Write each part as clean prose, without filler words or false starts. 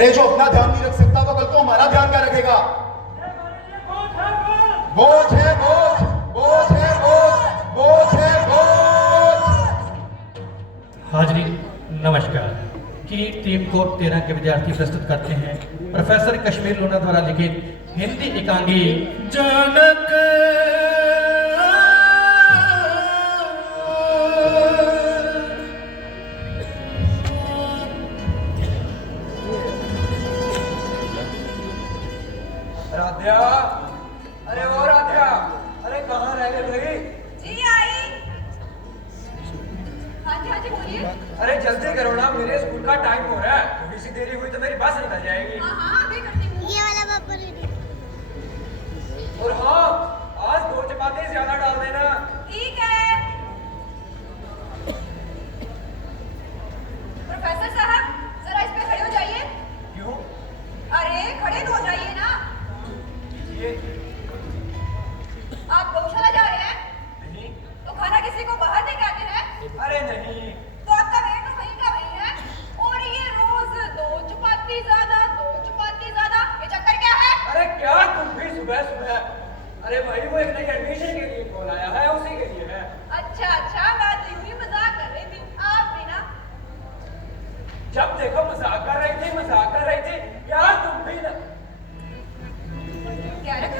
अरे जो अपना ध्यान नहीं रख सकता वो कल को हमारा ध्यान क्या रखेगा? बोझ है बोझ, बोझ है बोझ, बोझ है बोझ। हाजरी नमस्कार की टीम को 13 के विद्यार्थी प्रस्तुत करते हैं प्रोफेसर कश्मीर लोना द्वारा लिखित हिंदी एकांगी जनक। राध्या, अरे वो राध्या, अरे कहाँ रह गए भाई? जी आई। हाँ जी बोलिए। अरे जल्दी करो ना, मेरे स्कूल का टाइम हो रहा है। थोड़ी सी देरी हुई तो मेरी बस निकल जाएगी। हाँ अभी करती हूँ। ये वाला पापा ले लो। और हाँ, आज 2 चपाती ज्यादा डाल देना। ठीक है। प्रोफेसर साहब जरा इस पे खड़े हो जाइए। क्यों? अरे खड़े तो हो जाइए ना। ये आप गौशाला जा रहे हैं नहीं। तो खाना किसी को बाहर दे के आते हैं? अरे नहीं। तो आपका वेट तो वही का वही है। और ये रोज 2 चपाती ज्यादा, 2 चपाती ज्यादा, ये चक्कर क्या है? अरे क्या तुम भी सुबह सुबह? अरे भाई वो एक नई एडमिशन के लिए कॉल आया है, उसी के लिए है। अच्छा मैं तो यूं ही मजाक कर रही थी। आप भी ना। जब देखो मजाक कर रही थी, मजाक कर रही थी। यार तुम भी ना। क्या रख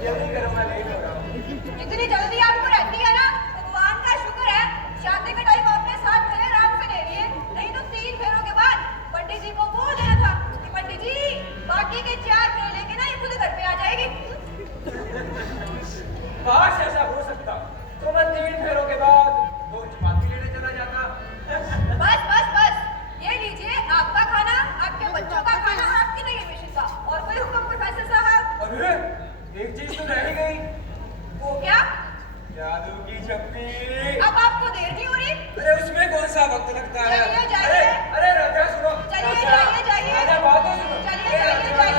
जल्दी करो, मैं लेट हो रहा हूँ। इतनी जल्दी आपको रहती है ना, भगवान का शुक्र है शादी का टाइम आपने साथ में आराम से ले लिए। नहीं तो 3 फेरों के बाद पंडित जी को बोल देना था कि पंडित जी बाकी के 4 फेरे लेके ना ये खुद घर पे आ जाएगी। काश ऐसा हो सकता तो मैं 3 फेरों के बाद 2 चपाती लेने चला जाता। बस ये लीजिए आपका खाना, आपके बच्चों का खाना और आपकी नई एडमिशन का। और कोई हुक्म प्रोफेसर साहब? अरे एक चीज तो रह ही गई। वो क्या? जादू की चप्पी। अब आपको देर नहीं हो रही? अरे उसमें कौन सा वक्त लगता है? चलिए, जाइए। अरे राजा सुनो। चलिए राजा, जाइए। राजा बात तो सुनो। चलिए जाइए।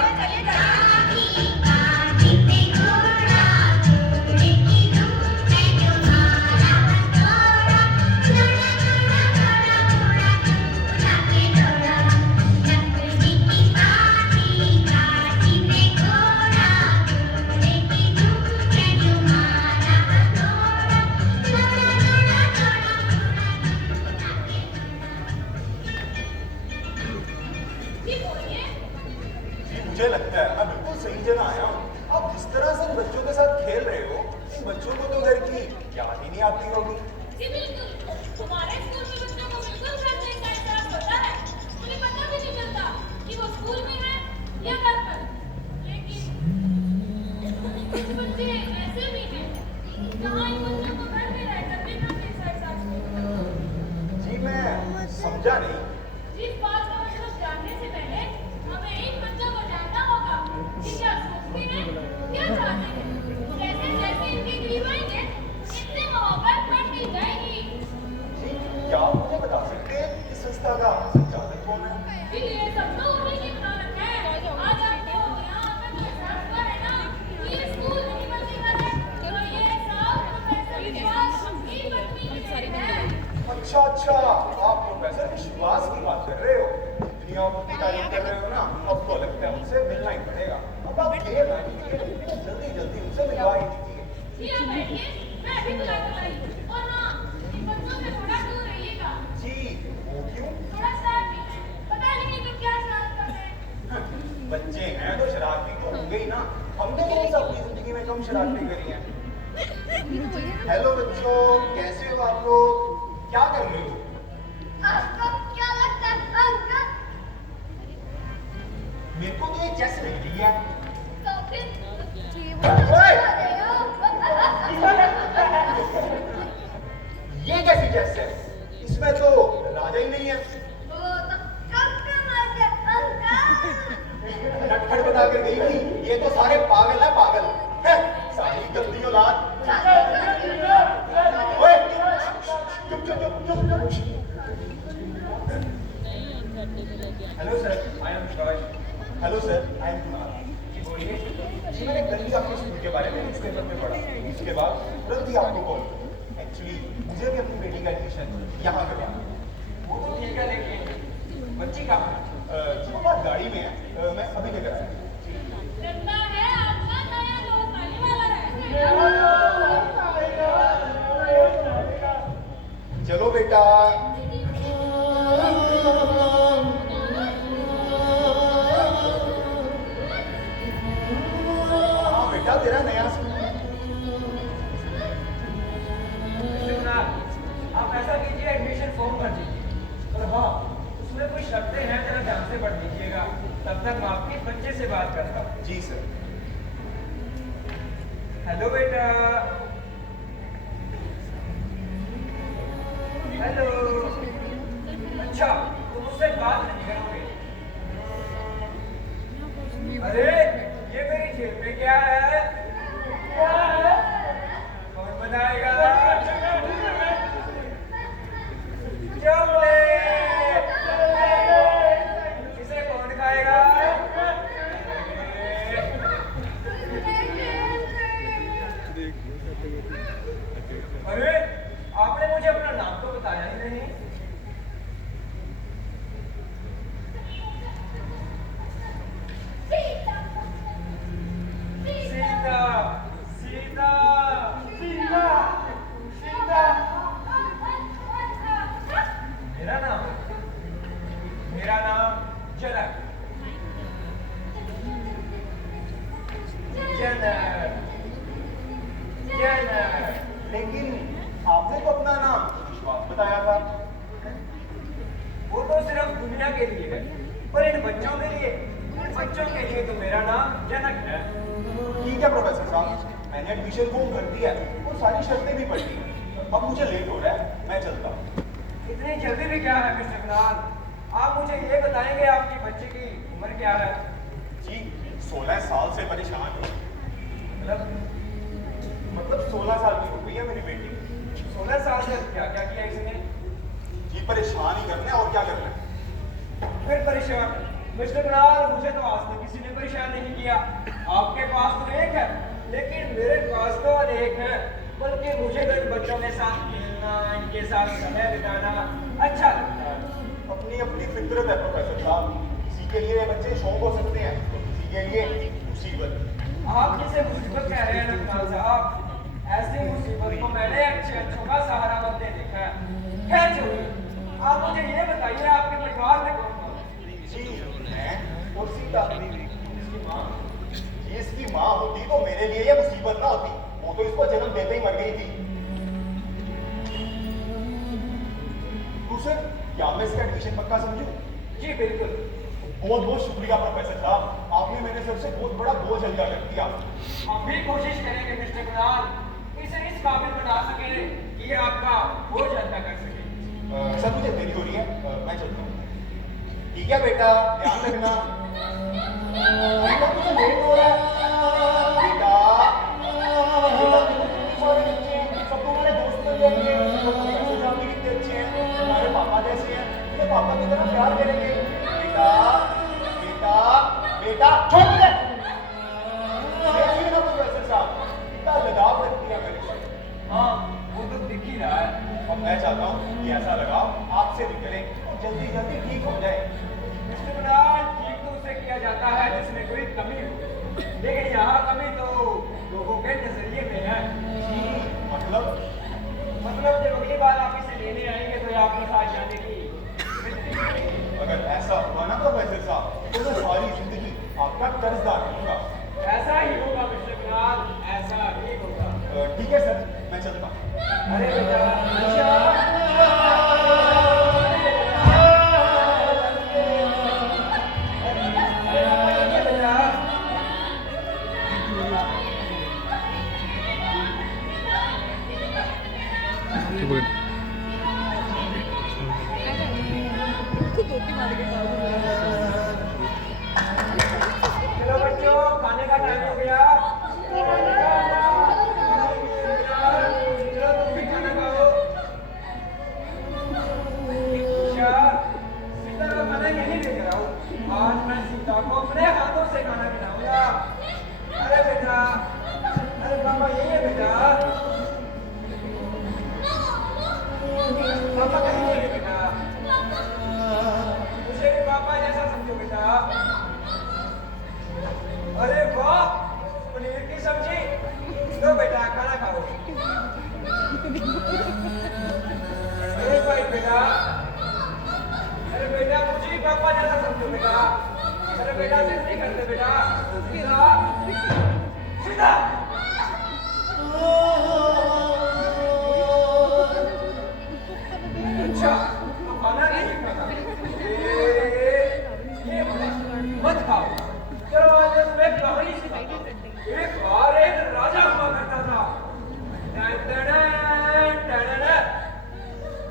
मुझे लगता है मैं बिल्कुल सही जगह आया हूँ। आप जिस तरह से इन बच्चों के साथ खेल रहे हो, इन बच्चों को तो घर की याद ही नहीं आती होगी। जी बिल्कुल, हमारे स्कूल में बच्चों को बिल्कुल घर जैसा एहसास होता है। उन्हें पता भी नहीं चलता कि वो स्कूल में है या घर पर। लेकिन कुछ बच्चे ऐसे भी हैं जहाँ इन बच्चों को घर में रहकर भी घर जैसा एहसास नहीं होता। जी मैं समझा नहीं। जिस बात का मतलब जानने से पहले हमें इन बच्चों को जानना होगा कि क्या सोचते हैं, क्या चाहते हैं। जैसे जैसे इनकी करीब आएंगे, इनसे मोहब्बत बढ़ती जाएगी। जी क्या आप मुझे बता सकते हैं इस संस्था का संचालक कौन है? फिर ये सब तो उन्हीं ने बना रखा है। आज आपको यहाँ आकर तो एहसास हुआ है ना कि ये स्कूल नहीं बल्कि घर है। तो ये साफ प्रोफेसर विश्वास अपनी पत्नी की तरह है। अच्छा आप प्रोफेसर विश्वास की बात कर रहे हो। इतनी आप अपनी तारीफ कर रहे हो ना, अब तो लगता है उनसे मिलना ही पड़ेगा। अब आप देर ना कीजिए, जल्दी उनसे मिलवा ही दीजिए। जी आप बैठिए, मैं अभी बुलाकर लाई। और हाँ, इन बच्चों से थोड़ा दूर रहिएगा। जी वो क्यों? थोड़ा शरारती है, पता नहीं कि क्या शरारत कर रहे हैं। बच्चे हैं तो शरारती तो होंगे ही ना। हमने कौन सा अपनी जिंदगी में कम शरारती करी है? हेलो बच्चों, कैसे हो आप लोग? क्या कर रहे हो? आपको क्या लगता है अंकल? मेरे को तो ये चेस लग रही है। तो फिर ओए! अरे ओ, ये कैसी चेस है? इसमें तो राजा ही नहीं है। वो तो कक्का मार गया अंकल। नटखट बता कर गई थी, ये तो सारे पागल है पागल। हैं, सारी गंदी औलाद। ओए! चुप। Hello sir, I am Vishwas. Hello sir, I am Kumar. जी बोलिए। जी मैंने कल ही आपके स्कूल के बारे में न्यूज़पेपर में पढ़ा। उसके बाद तुरंत ही आपको कॉल किया। एक्चुअली मुझे भी अपनी बेटी का एडमिशन यहाँ करवाना है। वो तो ठीक है, लेकिन बच्ची कहाँ है? जी वो बात गाड़ी में है, मैं अभी लेकर आया। लगता है आपका नया दोस्त आने वाला है चलो बेटा। हाँ बेटा तेरा नया आप ऐसा कीजिए, एडमिशन फॉर्म भर दीजिए। और हाँ, उसमें कुछ शर्तें हैं, जरा ध्यान से पढ़ लीजिएगा। तब तक मैं आपके बच्चे से बात करता हूँ। जी सर। हेलो बेटा। हेलो। अच्छा, तुम मुझसे बात नहीं करोगे? अरे, ये मेरी जेब में क्या है? क्या है? कौन बताएगा? चॉकलेट। इसे कौन खाएगा? अरे, आपने मुझे अपना नाम तो बताया ही नहीं। सीता, सीता, सीता, सीता। मेरा नाम जनक। जनक, जनक। लेकिन आपने तो अपना नाम विश्वास बताया था। वो तो सिर्फ दुनिया के लिए है, पर इन बच्चों के लिए तो मेरा नाम जनक है। ठीक है प्रोफेसर साहब, मैंने एडमिशन फॉर्म भर दिया है और सारी शर्तें भी पढ़ ली हैं। अब मुझे लेट हो रहा है, मैं चलता हूँ। इतनी जल्दी भी क्या है मिस्टर कुणाल? आप मुझे ये बताएंगे आपकी बच्ची की उम्र क्या है? जी 16 साल से परेशान हूँ। मतलब 16 साल की हो गई है मेरी बेटी। 16 साल से क्या क्या किया इसने? जी परेशान ही करना है और क्या करना है। फिर परेशान? मिस्टर कुणाल, मुझे तो आज तक किसी ने परेशान नहीं किया। आपके पास तो एक है, लेकिन मेरे पास तो अनेक है। बल्कि मुझे तो इन बच्चों के साथ खेलना, इनके साथ समय बिताना अच्छा लगता है। अपनी अपनी फितरत है प्रोफेसर साहब। किसी के लिए बच्चे शौक हो सकते हैं तो किसी के लिए मुसीबत। आप जिसे मुसीबत कह रहे हैं ना कुणाल साहब, ऐसी मुसीबत को मैंने अच्छों का सहारा बनते देखा है। खैर छोड़िए, आप मुझे ये बताइए आपके परिवार में कौन कौन है? जी मैं और सीता। इसकी माँ। जी इसकी माँ होती तो मेरे लिए ये मुसीबत ना होती, वो तो इसको जन्म देते ही मर गई थी। तो सर क्या मैं इसका एडमिशन पक्का समझूं? जी बिल्कुल। बहुत बहुत शुक्रिया प्रोफेसर साहब, आपने मेरे सर से बहुत बड़ा बोझ हल्का कर दिया। हम भी कोशिश करेंगे मिस्टर कुणाल, इसे इस काबिल बना सके कि ये आपका बोझ हल्का कर सके। सर मुझे देरी हो रही है, मैं चलता हूँ। ठीक है बेटा, ध्यान रखना। बेटा मुझे लेट हो रहा है। बेटा सारे बच्चे हैं, सब तुम्हारे दोस्त बन जाएंगे। सब प्रोफेसर साहब भी कितने अच्छे हैं, तुम्हारे पापा जैसे हैं, तुम्हारे पापा की तरह प्यार करेंगे। बेटा बेटा बेटा छोड़ दे। देखिए ना प्रोफेसर साहब, कितना लगाव रखती है मेरे से। हाँ, वो तो दिख ही रहा है। अब मैं चाहता हूँ कि ऐसा लगाव आपसे भी करें और जल्दी जल्दी ठीक हो जाए। मिस्टर कुणाल, ठीक तो उसे किया जाता है जिसमें कोई कमी हो, लेकिन यहाँ कमी तो लोगों के नजरिए में है। मतलब जब अगली बार आप इसे लेने आएंगे तो ये आपके साथ जाने की अगर ऐसा हुआ ना प्रोफेसर साहब तो मैं सारी जिंदगी आपका कर्जदार रहूंगा। ऐसा ही होगा मिस्टर कुणाल, ऐसा ही होगा। ठीक है सर, मैं चलता हूँ। अरे बेटा, चलो बच्चों, खाने का टाइम हो गया। चलो तुम भी खाना खाओ। अच्छा, सीता का खाना यहीं लेकर आओ। आज मैं सीता को अपने हाथों से खाना खिलाऊंगा। अरे बेटा, अरे पापा यही है बेटा। पापा कहीं नहीं है बेटा। मुझे दो बेटा। अरे बेटा जिद नहीं करते बेटा। सीधा सीधा। अच्छा तो खाना नहीं खाता। ये मत खाओ। चलो आज मैं कहानी सुनाता हूँ। एक बार एक राजा हुआ करता था।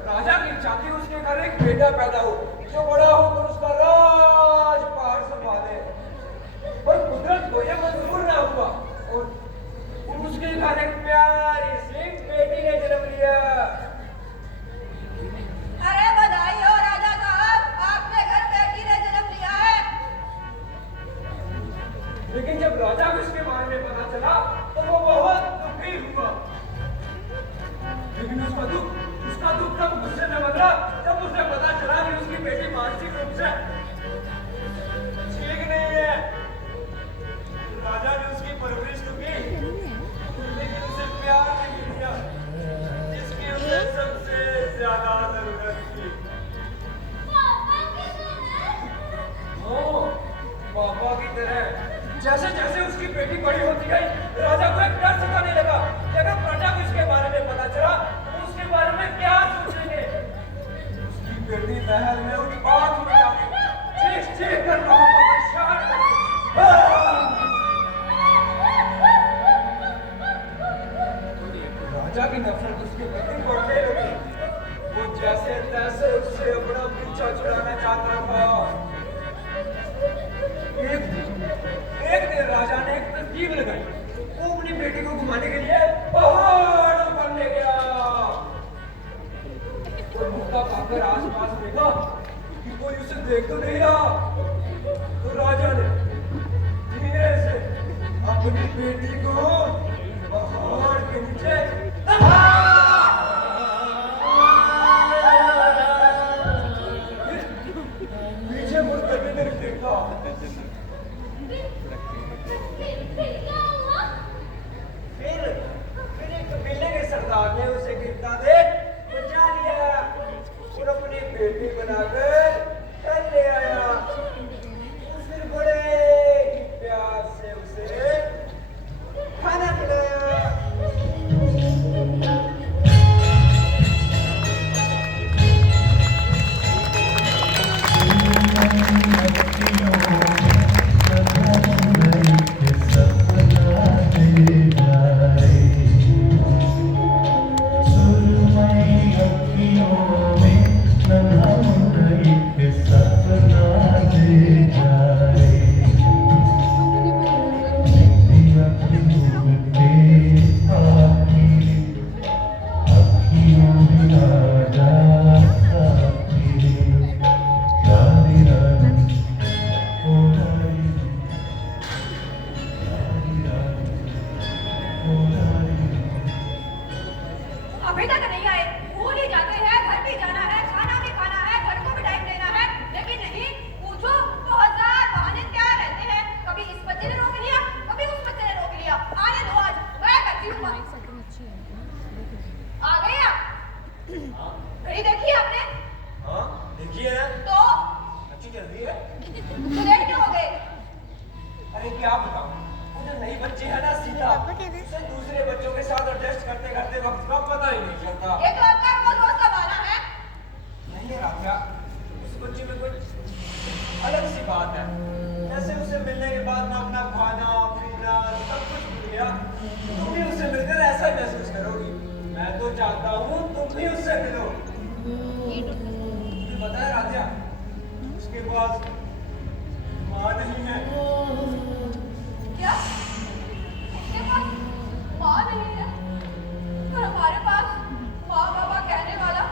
राजा की इच्छा थी उसके घर एक बेटा पैदा हो जो बड़ा होकर उसका राज पहाड़ संभाले। पर कुदरत को यह मंजूर न हुआ और उसके घर एक प्यारी सी बेटी ने जन्म लिया। अरे बधाई हो राजा साहब, आपके घर बेटी ने जन्म लिया है। लेकिन जब राजा को इसके बारे में पता चला तो वो बहुत दुखी हुआ। लेकिन उसका दुख तब गुस्से में बदला जब उसे पता चला कि उसकी बेटी मानसिक रूप से ठीक नहीं है। राजा ने उसकी परवरिश तो की लेकिन उसे प्यार नहीं दिया जिसकी उसे सबसे ज्यादा जरूरत थी। पापा की तरह जैसे जैसे उसकी बेटी बड़ी होती गई राजा को एक डर सताने लगा कि अगर प्रजा को इसके बारे में पता चला तो उसके बारे में क्या सोचेंगे। उसकी बेटी महल में उत्पात हो जाती, चीख कर लोगों को परेशान करती। राजा की नफरत उसके प्रति बढ़ने लगी। वो जैसे तैसे उससे अपना पीछा छुड़ाना चाहता था। एक दिन राजा ने एक तरकीब लगाई। वो अपनी बेटी को घुमाने के लिए पहाड़ों पर ले गया। तो मौका पाकर आसपास देखा कि कोई उसे देख तो नहीं रहा। तो राजा ने धीरे से अपनी बेटी को पहाड़ के नीचे पीछे मुड़ करके नहीं देखा। फिर एक कबीले के सरदार ने उसे गिरता देख बचा लिया और अपनी बेटी बनाकर घर ले आया। फिर बड़े ही प्यार से उसे खाना खिलाया। अभी तक नहीं आए, भूल ही जाते हैं, घर भी जाना है, खाना भी खाना है, घर को भी टाइम देना है, लेकिन नहीं, पूछो तो हजार बहाने तैयार रहते हैं। कभी इस बच्चे ने रोक लिया, कभी उस बच्चे ने रोक लिया। आने दो, आज मैं करती हूँ बात। आ गए आप? घड़ी देखी आपने? हाँ देखिए ना। तो अच्छी चल रही है। तो लेट क्यों हो गए? अरे क्या बताऊं, वो जो नई बच्ची है ना सीता, उसे दूसरे बच्चों के साथ एडजस्ट करते करते वक्त का पता ही नहीं चलता। ये तो आपका रोज का बहाना है। नहीं है राधिया, उस बच्ची में कुछ अलग सी बात है। जैसे उसे मिलने के बाद मैं अपना खाना पीना सब कुछ भूल गया। तुम भी उससे मिलकर ऐसा ही महसूस करोगी। मैं तो चाहता हूँ तुम भी उससे मिलो। तुम्हें पता है राधिया, उसके पास माँ नहीं है। क्या? उसके पास माँ नहीं है? पर हमारे पास माँ बाबा कहने वाला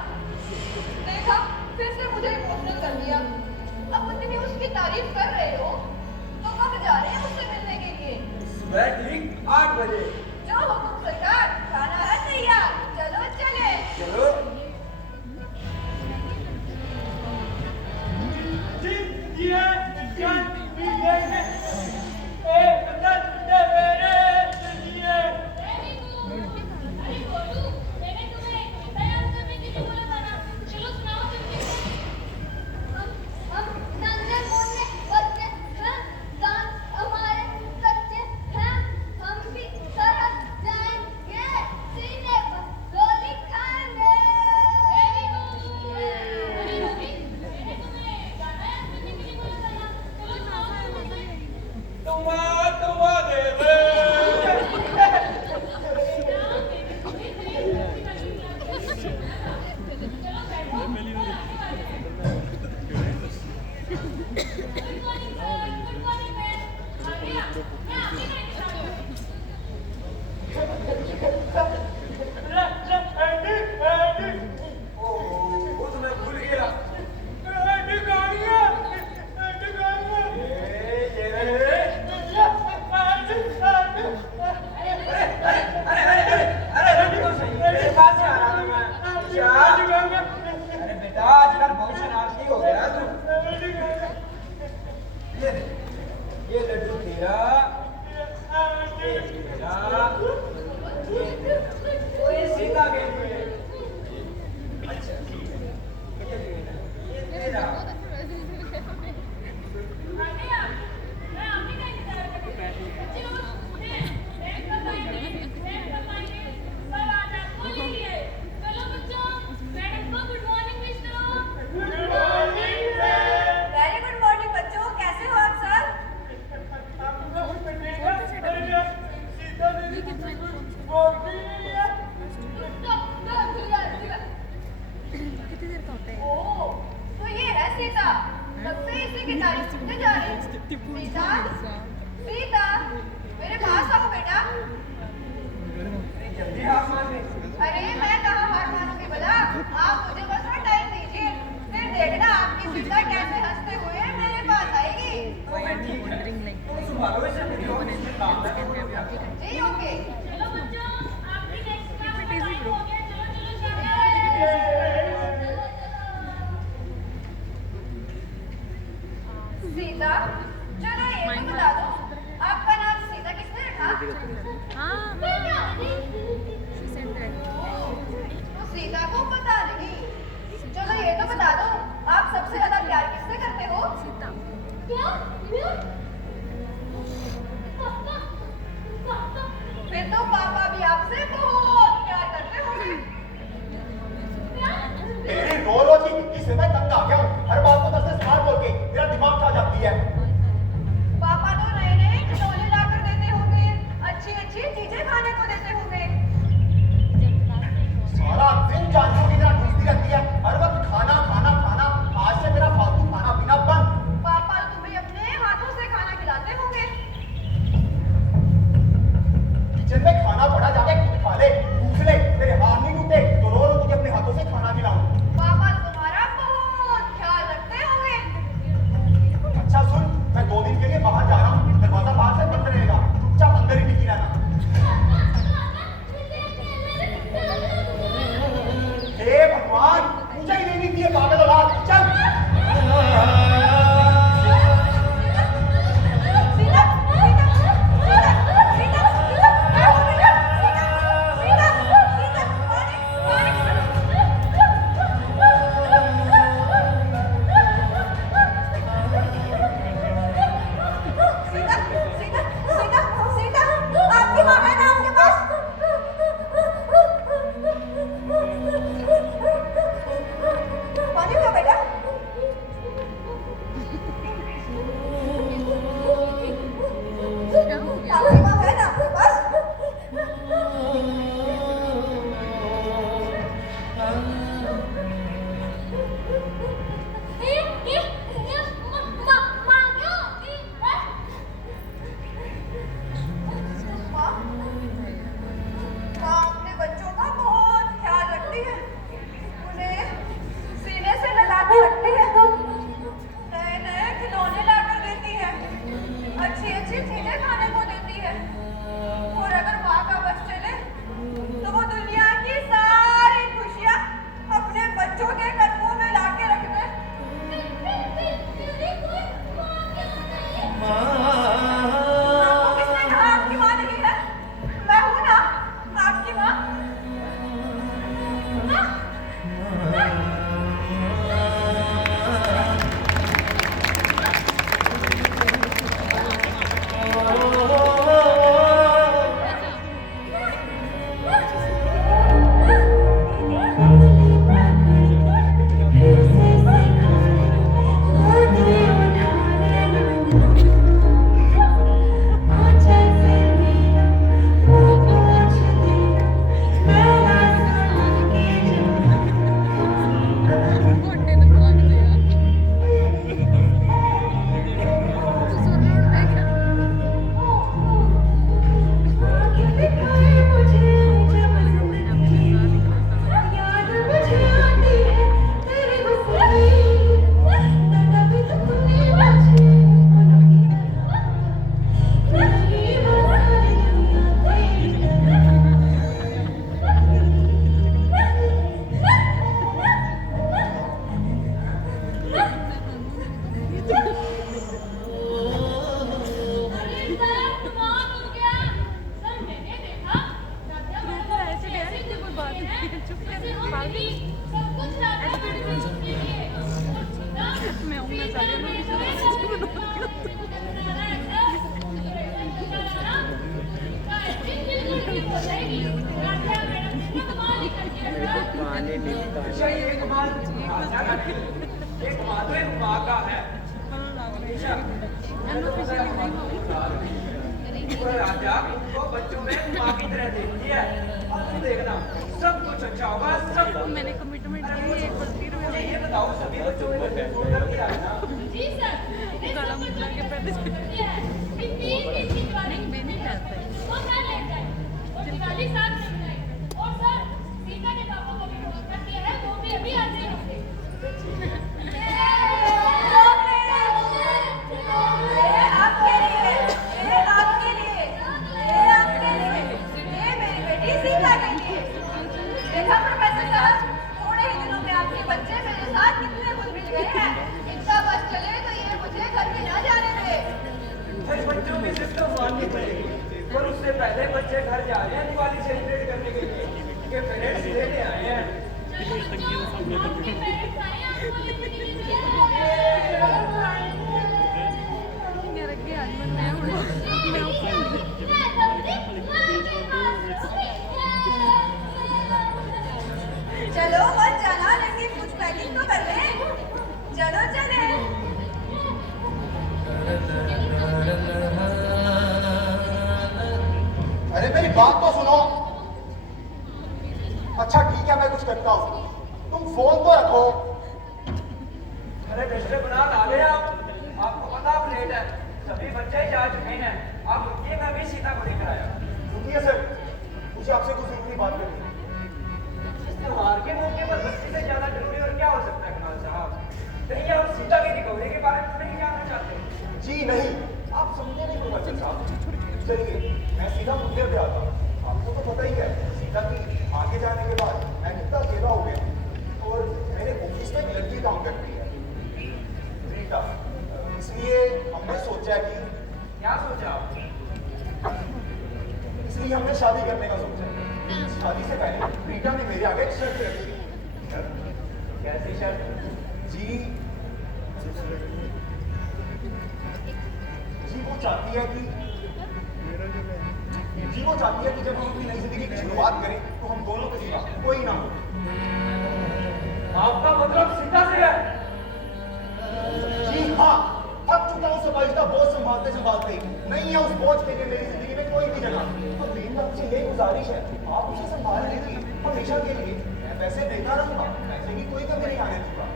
देखा, फिर से मुझे इमोशनल कर दिया। अब इतनी उसकी तारीफ कर रहे हो तो कब जा रहे हैं उससे मिलने के लिए? सुबह ठीक 8 बजे। जो हुकुम सरकार, खाना है तैयार, चलो चले। चलो। अरे गोलू, मैंने तुम्हें एक कविता याद करने के लिए बोला था ना। चलो सुनाओ जल्दी से। हम नंगे मुंडे ये ले, ये लड्डू तेरा, ये तेरा, ये तेरा, और ये सीता के लिए। अच्छा, ये तेरा। आगे आप, मैं आप ही का इंतजार कर रही हूँ। बच्चे लोग उठे, बैग कब आएंगे, सब आज आपको ले लिए। चलो बच्चों, मैडम को गुड मॉर्निंग विश करो। वेरी गुड मॉर्निंग बच्चों, कैसे हो आप सब? ओह, तो ये है सीता। तब से इसी की तारीफ सुनते जा रहे हैं। सीता, सीता, मेरे पास आओ बेटा। जल्दी हाथ मार ले। अरे मैं कहाँ हार मानूंगी भला, आप मुझे बस थोड़ा टाइम दीजिए, फिर देखना आपकी सीता कैसे हंसते हुए मेरे पास आएगी। तो मैं ठीक है, तुम संभालो इसे, मेरी ऑफिस में काम है। जी ओके। चलो बच्चों, आपकी नेक्स्ट क्लास का टाइम हो गया। चलो चलो शाबाश। सीता, चलो ये तो बता दो, आपका नाम सीता किसने रखा? तो सीता को पता नहीं। चलो ये तो बता दो, आप सबसे ज्यादा प्यार किससे करते हो? क्या? पापा, पापा। फिर तो पापा भी आपसे बहुत प्यार करते होंगे। तेरी रोलो जी इससे मैं तंग आ गया हूँ। हर बात को 10 से स्मार्ट बोल के मेरा दिमाग खा जाती है। पापा तो नए नए खिलौने ला कर देते होंगे, अच्छी अच्छी चीजें खाने को देते होंगे। सारा दिन जानवर की तरह ढूंढती रहती है, हर वक्त खाना खाना खाना। आज से मेरा फालतू खाना पीना बंद। पापा तुम्हें अपने हाथों से एक माँ तो एक माँ का है। निशा, मैं तो पता है पर राजा को बच्चों में माँ की तरह देखती है। अब तुम देखना सब कुछ अच्छा होगा, सब। मैंने कमिटमेंट की है, एक बार फिर मुझे ये बताओ सभी बच्चों में छोड़कर दिया है ना? जी सर, काला मुद्रा के पैसे नहीं मैं नहीं करता है। वो कर लेता है और दिवाली साथ में मनाएंगे। और सर, सीता के पापा को भी नमस्कार किया है, वो भी अभी आते ही होंगे। फिर बच्चों की जिद तो माननी पड़ेगी, पर उससे पहले बच्चे घर जा रहे हैं दिवाली सेलिब्रेट करने के लिए, उनके पेरेंट्स लेने आए हैं। चलो बच्चों, आपके पेरेंट्स आए हैं, आपको लेने के लिए। यार अगे आज मैं हूँ चलो मत जाना, लेकिन कुछ पैकिंग तो कर ले। चलो चले। अरे मेरी बात तो सुनो। अच्छा ठीक है, मैं कुछ करता हूँ, तुम फोन तो रखो। अरे मिस्टर बनाल आ गए आप? आपको पता आप लेट है, सभी बच्चे ही जा चुके हैं। आप रुकिए, मैं अभी सीता को लेकर आया। रुकिए सर, मुझे आपसे कुछ जरूरी बात करनी है। इस त्योहार के मौके पर बस्ती से ज्यादा जरूरी और क्या हो सकता है कनाल साहब? कहीं आप सीता की रिकवरी के बारे में तो नहीं जानना चाहते? जी नहीं, आप समझे नहीं प्रोफेसर साहब। चलिए मैं सीधा मुद्दे पे आता हूँ। आपको तो पता ही है सीता की आगे जाने के बाद मैं कितना अकेला हो गया। और मेरे ऑफिस में एक लड़की काम करती है, रीटा। इसलिए हमने सोचा कि क्या सोचा आपने? इसलिए हमने शादी करने का सोचा। शादी से पहले रीटा ने मेरे आगे एक शर्त रखी। कैसी शर्त? जी वो चाहती है कि जब हम अपनी नई जिंदगी की शुरुआत करें तो हम दोनों के सिवा कोई ना हो। आपका मतलब सीता से है? जी हाँ, थक चुका हूँ सफाईदा बोझ संभालते संभालते ही। नहीं है उस बोझ के लिए मेरी जिंदगी में कोई भी जगह। तो मेरी आपसे यही गुजारिश है, आप उसे संभाल लीजिए हमेशा के लिए। मैं पैसे देता रहूंगा, पैसे की कोई कमी नहीं आने दूंगा।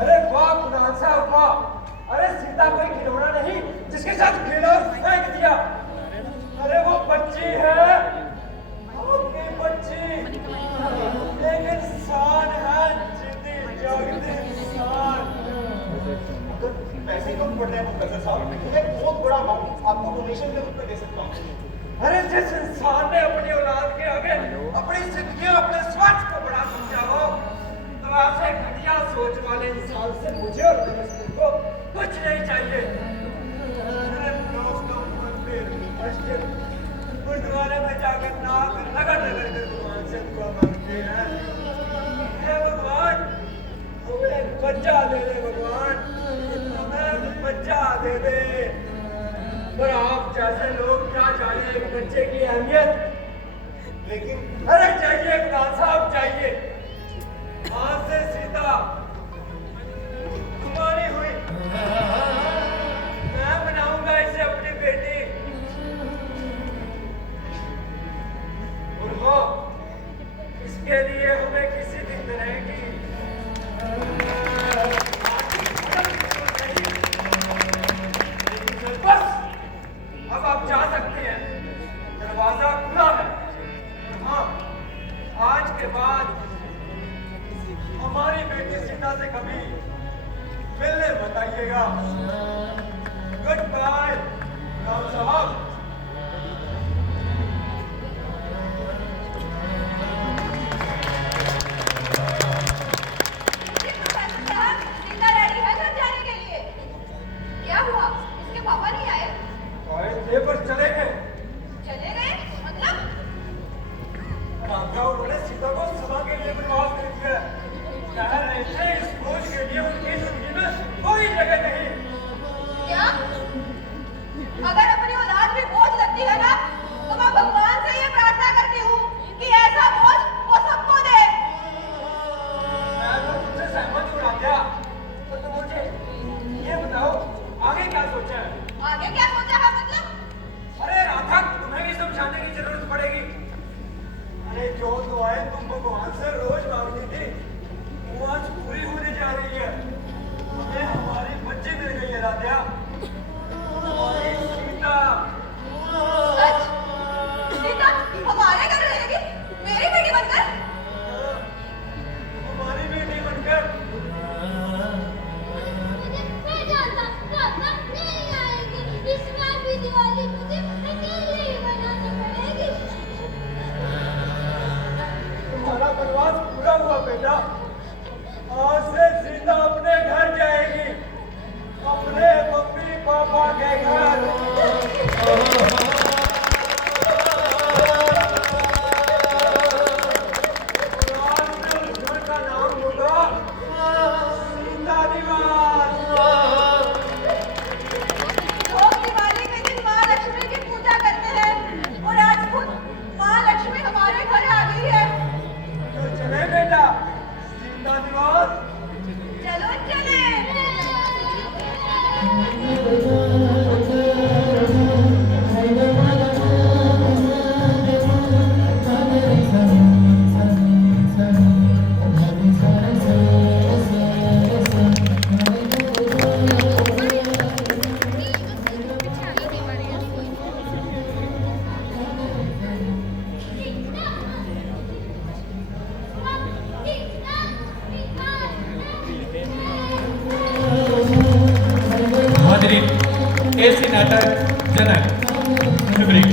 अरे वाह कुणाल साहब वाह! अरे सीता कोई खिलौना नहीं जिसके साथ खेला और फेंक दिया। अरे वो बच्ची है, आपकी बच्ची, एक इंसान है, जिद्दी जागती इंसान। अगर पैसे कम पड़ रहे हैं प्रोफेसर साहब, मैं एक बहुत बड़ा अमाउंट आपको डोनेशन के रूप में दे सकता हूँ। अरे जिस इंसान ने अपनी औलाद के आगे अपनी जिंदगी अपने स्वार्थ को बड़ा समझा हो, तो ऐसे घटिया सोच वाले इंसान से मुझे और मेरे स्कूल को कुछ नहीं चाहिए। अरे दोस्तों, मंदिर, मस्जिद, गुरुद्वारे में जाकर नाक रगड़ रगड़ कर भगवान से दुआ मांगते हैं। हे भगवान, हमें एक बच्चा दे दे भगवान, हमें एक बच्चा दे दे। पर आप जैसे लोग क्या जाने एक बच्चे की अहमियत। लेकिन अरे चाहिए कुणाल साहब चाहिए। आज से सीता तुम्हारी हुई, मैं बनाऊंगा इसे अपनी बेटी। और वो इसके लिए हमें किसी भी तरह की बस अब आप जा सकते हैं, दरवाजा खुला है। और हाँ, आज के बाद हमारी बेटी सीता से कभी मिलने मत आइएगा। गुड बाय राम साहब। क्या हुआ? इसके पापा नहीं आए? आए पर चले गए। चले गए? मतलब? राजा उन्होंने सीता को सभा के लिए प्रवास कर दिया। कह रहे थे इस बोझ के लिए उनकी जिंदगी में कोई जगह नहीं। क्या? अगर अपनी औलाद में बोझ लगती है ना, तो मैं भगवान से ये प्रार्थना करती हूँ कि ऐसा बोझ वो सबको दे। मैं तो तुमसे सहमत हूँ राजा। आगे क्या सोचा है मतलब? अरे राधा, तुम्हें भी समझाने की जरूरत पड़ेगी। अरे जो दुआएं तुम भगवान से रोज मांगती थी वो आज पूरी होने जा रही है। हमें हमारी बच्ची मिल गई है राधा, हमारी सीता। सच? सीता हमारे घर रहेगी, मेरी बेटी बनकर? हमारी बेटी बनकर। मैं जानता राधा नहीं आएगी। इस बार भी दिवाली मुझे अकेले ही मनानी पड़ेगी। तुम्हारा वनवास पूरा हुआ बेटा। आज से सीता अपने घर जाएगी, अपने मम्मी पापा के घर। आज से उस घर का नाम होगा सीता निवास। लोग दिवाली के दिन माँ लक्ष्मी की पूजा करते हैं और आज खुद माँ लक्ष्मी हमारे घर आ गई है। तो चले बेटा सीता निवास। चलो चले। हाजिरीन, ऐसी नाटक जनक शुक्रिया।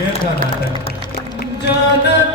ये था नाटक जनक।